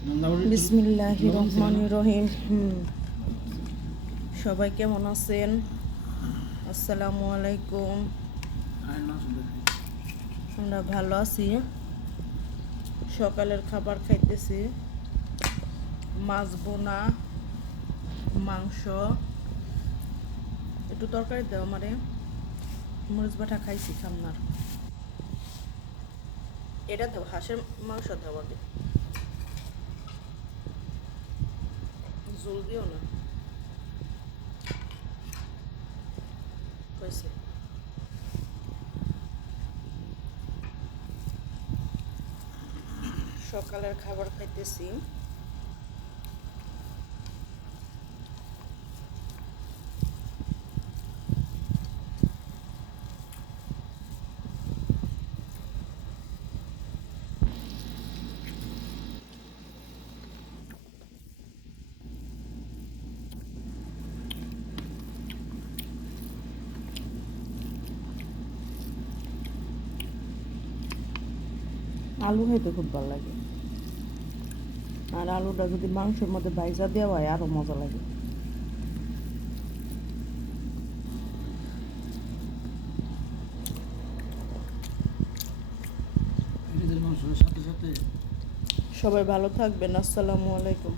বিসমিল্লাহির রহমানির রহিম। সবাই কেমন আছেন? আসসালামু আলাইকুম। আমরা ভালো আছি। সকালের খাবার খাইতেছি, মাছ বোনা, মাংস, একটু তরকারি দেও আমারে, মরিচ বাটা খাইছি খামনার। এটা দাও, হাঁসের মাংস দাও আগে, ঝোল দিও না কইছে। সকালের খাবার খাইতেছি, আলু খাইতে খুব ভালো লাগে, আর আলুটা যদি মাংসের মধ্যে ভাইজা দেওয়া হয় আরো মজা লাগে। সবাই ভালো থাকবেন। আসসালামু আলাইকুম।